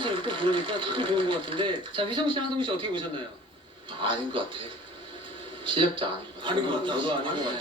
소리를 또 부르니까 참 좋은 것 같은데. 자, 휘성 씨, 한동훈 씨 어떻게 보셨나요? 아닌 것 같아. 실력자 아닌 것 같아. 아닌 것 같다. 저도 아닌 것 같아요.